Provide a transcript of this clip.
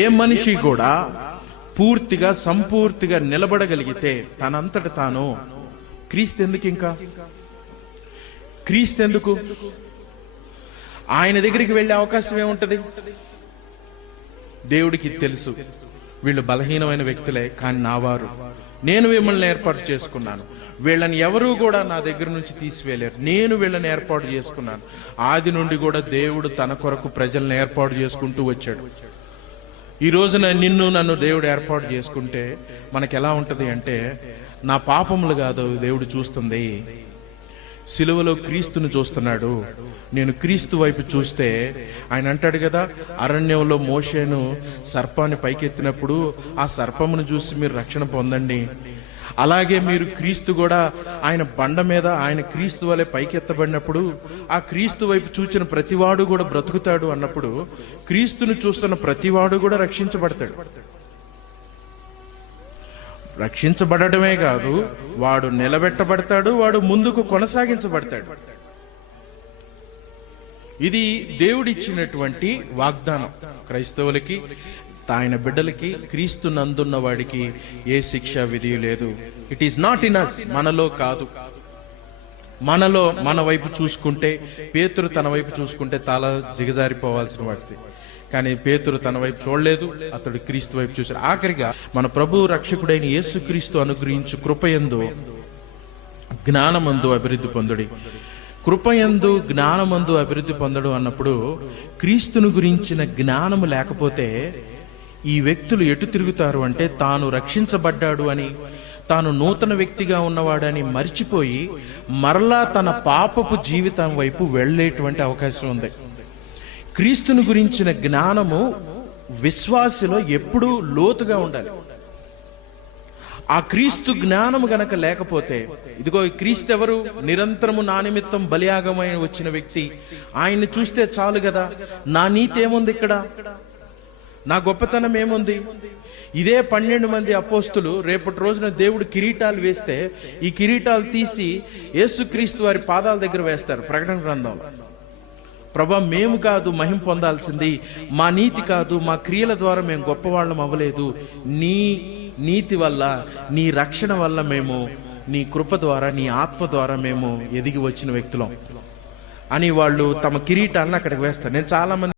ఏ మనిషి కూడా పూర్తిగా సంపూర్తిగా నిలబడగలిగితే తనంతట తాను క్రీస్తెందుకు ఆయన దగ్గరికి వెళ్ళే అవకాశం ఏముంటది? దేవుడికి తెలుసు వీళ్ళు బలహీనమైన వ్యక్తులే, కానీ నా వారు, నేను మిమ్మల్ని ఏర్పాటు చేసుకున్నాను, వీళ్ళని ఎవరూ కూడా నా దగ్గర నుంచి తీసివేయలేరు, నేను వీళ్ళని ఏర్పాటు చేసుకున్నాను. ఆది నుండి కూడా దేవుడు తన కొరకు ప్రజల్ని ఏర్పాటు చేసుకుంటూ వచ్చాడు. ఈ రోజున నన్ను దేవుడు ఏర్పాటు చేసుకుంటే మనకి ఎలా ఉంటది అంటే, నా పాపములు కాదు దేవుడు చూస్తుంది, సిలువలో క్రీస్తును చూస్తున్నాడు. నేను క్రీస్తు వైపు చూస్తే ఆయన అంటాడు కదా, అరణ్యంలో మోషేను సర్పాన్ని పైకెత్తినప్పుడు ఆ సర్పమును చూసి మీరు రక్షణ పొందండి, అలాగే మీరు క్రీస్తు కూడా ఆయన బండ మీద ఆయన క్రీస్తు వలె పైకెత్తబడినప్పుడు ఆ క్రీస్తు వైపు చూచిన ప్రతివాడు కూడా బ్రతుకుతాడు అన్నప్పుడు క్రీస్తును చూస్తున్న ప్రతివాడు కూడా రక్షించబడతాడు. రక్షించబడటమే కాదు, వాడు నిలబెట్టబడతాడు, వాడు ముందుకు కొనసాగించబడతాడు. ఇది దేవుడిచ్చినటువంటి వాగ్దానం క్రైస్తవులకి, ఆయన బిడ్డలకి. క్రీస్తు నందున్న వాడికి ఏ శిక్ష విధి లేదు. It is not in us, మనలో కాదు. మనలో మన వైపు చూసుకుంటే, పేతురు తన వైపు చూసుకుంటే తల దిగజారిపోవాల్సిన వాడిది, కానీ పేతురు తన వైపు చూడలేదు, అతడు క్రీస్తు వైపు చూశాడు. ఆఖరిగా మన ప్రభు రక్షకుడైన యేసు క్రీస్తు అనుగ్రహించు కృపయందు జ్ఞానమందు అభివృద్ధి పొందుడి. కృపయందు జ్ఞానమందు అభివృద్ధి పొందడు అన్నప్పుడు క్రీస్తును గురించిన జ్ఞానము లేకపోతే ఈ వ్యక్తులు ఎటు తిరుగుతారు అంటే, తాను రక్షించబడ్డాడు అని, తాను నూతన వ్యక్తిగా ఉన్నవాడని మరిచిపోయి మరలా తన పాపపు జీవితం వైపు వెళ్ళేటువంటి అవకాశం ఉంది. క్రీస్తుని గురించిన జ్ఞానము విశ్వాసిలో ఎప్పుడూ లోతుగా ఉండాలి. ఆ క్రీస్తు జ్ఞానము గనక లేకపోతే, ఇదిగో క్రీస్తు ఎవరు? నిరంతరము నా నిమిత్తం బలియాగమై వచ్చిన వ్యక్తి. ఆయన్ని చూస్తే చాలు కదా, నా నీతి ఏముంది ఇక్కడ, నా గొప్పతనం ఏముంది? ఇదే 12 మంది అపోస్తులు రేపటి రోజున దేవుడు కిరీటాలు వేస్తే ఈ కిరీటాలు తీసి యేసుక్రీస్తు వారి పాదాల దగ్గర వేస్తారు. ప్రకటన గ్రంథంలో, ప్రభా మేము కాదు మహిమ పొందాల్సింది, మా నీతి కాదు, మా క్రియల ద్వారా మేము గొప్పవాళ్ళం అవ్వలేదు, నీ నీతి వల్ల, నీ రక్షణ వల్ల మేము, నీ కృప ద్వారా, నీ ఆత్మ ద్వారా మేము ఎదిగి వచ్చిన వ్యక్తులం అని వాళ్ళు తమ కిరీటాలను అక్కడికి వేస్తారు. నేను చాలా మంది